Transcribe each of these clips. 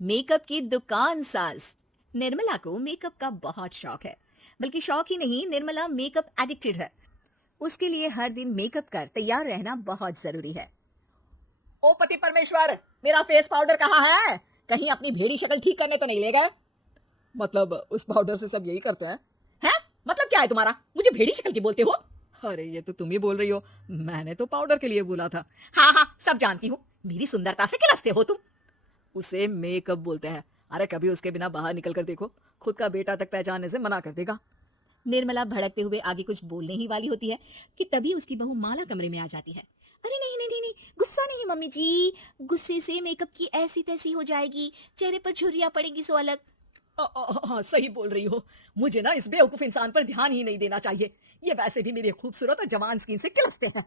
Makeup की दुकान साज। निर्मला को मेकअप का बहुत शौक है, बल्कि शौक ही नहीं, निर्मला मेकअप एडिक्टेड है। उसके लिए हर दिन मेकअप कर तैयार रहना बहुत जरूरी है। ओ पति परमेश्वर, मेरा फेस पाउडर कहाँ है? कहीं अपनी भेड़ी शक्ल ठीक करने तो नहीं ले गए? मतलब उस पाउडर से सब यही करते हैं? हैं? मतलब क्या है तुम्हारा? मुझे भेड़ी शक्ल की बोलते हो? अरे ये तो तुम ही बोल रही हो, मैंने तो पाउडर के लिए बोला था। हाँ हाँ, सब जानती हूँ। मेरी सुंदरता से किलसते हो तुम। उसे मेकअप बोलते हैं। अरे कभी उसके बिना बाहर निकल कर देखो, खुद का बेटा तक पहचानने से मना कर देगा। निर्मला भड़कते हुए आगे कुछ बोलने ही वाली होती है कि तभी उसकी बहू माला कमरे में आ जाती है। अरे नहीं नहीं नहीं नहीं, गुस्सा नहीं मम्मी जी। गुस्से से मेकअप की ऐसी तैसी हो जाएगी, चेहरे पर झुर्रियां पड़ेगी सो अलग। हाँ सही बोल रही हो। मुझे ना इस बेवकूफ इंसान पर ध्यान ही नहीं देना चाहिए। ये वैसे भी मेरी खूबसूरत और जवान स्किन से किलसते हैं।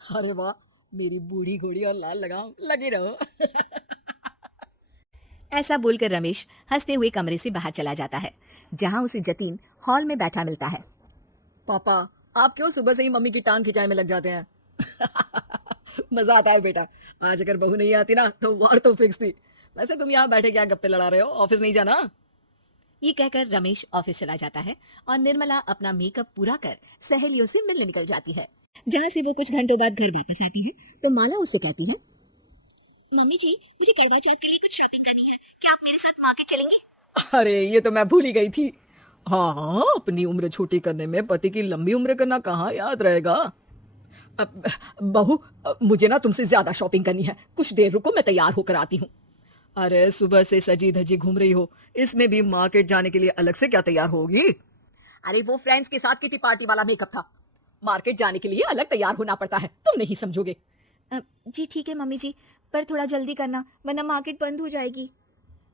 अरे वाह, मेरी बूढ़ी घोड़ी और लाल लगाम, लगे रहो। ऐसा बोलकर रमेश हंसते हुए कमरे से बाहर चला जाता है, जहां उसे जतीन हॉल में बैठा मिलता है। पापा, आप क्यों सुबह से ही मम्मी की टांग खिंचाई में लग जाते हैं? मजा आता है बेटा। आज अगर बहू नहीं आती ना तो वार तो फिक्स थी। वैसे तुम यहाँ बैठे क्या गप्पे लड़ा रहे हो? ऑफिस नहीं जाना? ये कहकर रमेश ऑफिस चला जाता है और निर्मला अपना मेकअप पूरा कर सहेलियों से मिलने निकल जाती है। जहाँ से वो कुछ घंटों बाद घर वापस आती है तो माला उससे कहती है, मम्मी जी, मुझे करवा चौथ के लिए कुछ शॉपिंग करनी है, क्या आप मेरे साथ मार्केट चलेंगे? अरे ये तो मैं भूल ही गई थी। हाँ हाँ, अपनी उम्र छोटी करने में पति की लंबी उम्र करना कहाँ याद रहेगा। अब, बहू, मुझे ना तुमसे ज्यादा शॉपिंग करनी है, कुछ देर रुको, मैं तैयार होकर आती हूँ। अरे सुबह से सजी धजी घूम रही हो, इसमें भी मार्केट जाने के लिए अलग से क्या तैयार होगी? अरे वो फ्रेंड्स के साथ किटी पार्टी वाला मेकअप था। मार्केट जाने के लिए अलग तैयार होना पड़ता है, तुम नहीं समझोगे। जी ठीक है मम्मी जी, पर थोड़ा जल्दी करना वरना मार्केट बंद हो जाएगी।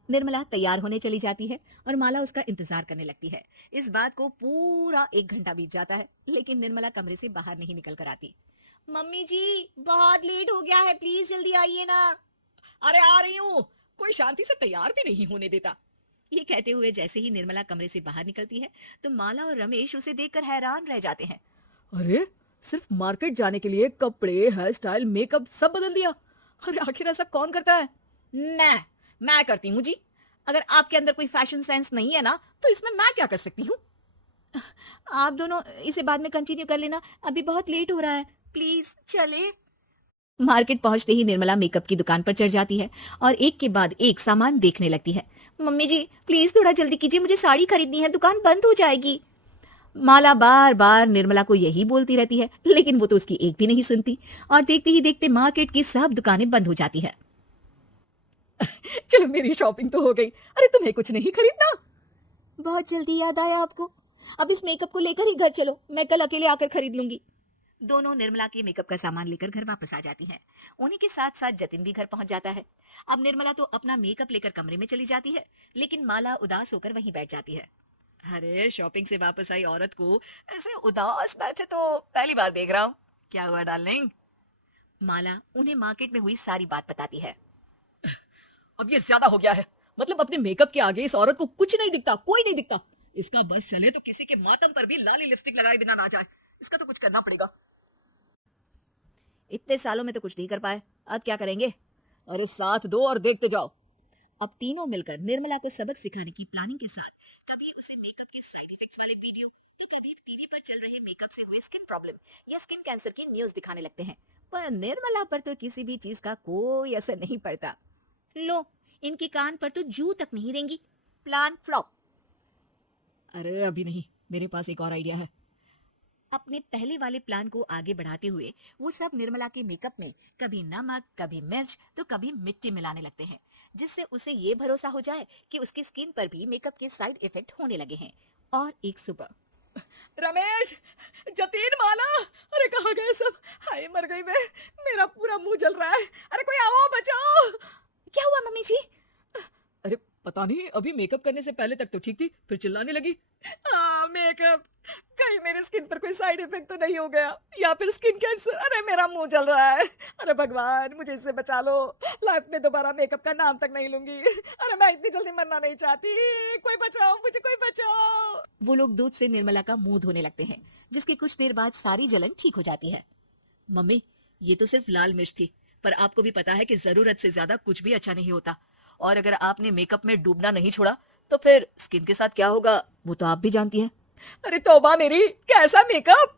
निर्मला तैयार होने चली जाती है और माला उसका इंतजार करने लगती है। इस बात को पूरा 1 घंटा बीत जाता है, लेकिन निर्मला कमरे से बाहर नहीं निकल कर आती। मम्मी जी, बहुत लेट हो गया है, प्लीज जल्दी आइए ना। अरे आ रही हूँ, कोई शांति से तैयार भी नहीं होने देता। ये कहते हुए जैसे ही निर्मला कमरे से बाहर निकलती है तो माला और रमेश उसे देखकर हैरान रह जाते हैं। अरे सिर्फ मार्केट जाने के लिए कपड़े, हेयर स्टाइल, मेकअप सब बदल दिया। अरे आखिर ऐसा कौन करता है? मैं करती हूँ जी। अगर आपके अंदर कोई फैशन सेंस नहीं है ना तो इसमें मैं क्या कर सकती हूँ? आप दोनों इसे बाद में कंटिन्यू कर लेना, अभी बहुत लेट हो रहा है, प्लीज चले। मार्केट पहुंचते ही निर्मला मेकअप की दुकान पर चढ़ जाती है और एक के बाद एक सामान देखने लगती है। मम्मी जी प्लीज थोड़ा जल्दी कीजिए, मुझे साड़ी खरीदनी है, दुकान बंद हो जाएगी। माला बार बार निर्मला को यही बोलती रहती है, लेकिन वो तो उसकी एक भी नहीं सुनती और देखते ही देखते मार्केट की सब दुकानें बंद हो जाती है। चलो मेरी शॉपिंग तो हो गई। अरे तुम्हें कुछ नहीं खरीदना? बहुत जल्दी याद आया आपको। अब इस मेकअप को लेकर ही घर चलो, मैं कल अकेले आकर खरीद लूंगी। दोनों निर्मला के मेकअप का सामान लेकर घर वापस आ जाती हैं। उन्हीं के साथ साथ जतिन भी घर पहुंच जाता है। अब निर्मला तो अपना मेकअप लेकर कमरे में चली जाती है, लेकिन माला उदास होकर वहीं बैठ जाती है। अरे शॉपिंग से वापस आई औरत को ऐसे उदास बैठे तो पहली बार देख रहा हूँ। क्या हुआ डार्लिंग? माला उन्हें मार्केट में हुई सारी बात बताती है। अब ये ज्यादा हो गया है। मतलब अपने मेकअप के आगे इस औरत को कुछ नहीं दिखता, कोई नहीं दिखता। इसका बस चले तो किसी के मातम पर भी लाली लिपस्टिक लगाए बिना ना जाए। इसका तो कुछ करना पड़ेगा। इतने सालों में तो कुछ नहीं कर पाए, अब क्या करेंगे? अरे साथ दो और देखते जाओ। अब तीनों मिलकर निर्मला को सबक सिखाने की प्लानिंग के साथ कभी उसे मेकअप के साइड इफेक्ट्स वाले वीडियो तो कभी टीवी पर चल रहे मेकअप से हुए स्किन प्रॉब्लम या स्किन कैंसर की न्यूज दिखाने लगते हैं। पर निर्मला पर तो किसी भी चीज का कोई असर नहीं पड़ता। लो, इनके कान पर तो जू तक नहीं रेंगी। Plan flop. अरे अभी नहीं, मेरे पास एक और आइडिया है। अपने पहले वाले प्लान को आगे बढ़ाते हुए वो सब निर्मला के मेकअप में कभी नमक, कभी मिर्च तो कभी मिट्टी मिलाने लगते हैं, जिससे उसे ये भरोसा हो जाए कि उसकी स्किन पर भी मेकअप के साइड इफेक्ट होने लगे हैं। और एक सुबह, रमेश, जतीन, माला, अरे कहाँ गए सब? हाय मर गई मैं, मेरा पूरा मुंह जल रहा है। अरे कोई आओ, बचाओ। क्या हुआ मम्मी जी? अरे पता नहीं, अभी मेकअप करने से पहले तक तो ठीक थी, फिर चिल्लाने लगी। मेकअप, कहीं मेरे स्किन पर कोई साइड इफेक्ट तो नहीं हो गया या फिर स्किन कैंसर? अरे मेरा मुंह जल रहा है। अरे भगवान मुझे इससे बचा लो, लाइफ में दोबारा मेकअप का नाम तक नहीं लूंगी। अरे मैं इतनी जल्दी मरना नहीं चाहती, कोई बचाओ मुझे, कोई बचाओ। वो लोग दूध से निर्मला का मुंह धोने लगते हैं, जिसके कुछ देर बाद सारी जलन ठीक हो जाती है। मम्मी, ये तो सिर्फ लाल मिर्च थी, पर आपको भी पता है कि जरूरत से ज्यादा कुछ भी अच्छा नहीं होता। और अगर आपने मेकअप में डूबना नहीं छोड़ा तो फिर स्किन के साथ क्या होगा वो तो आप भी जानती हैं। अरे तौबा मेरी, कैसा मेकअप!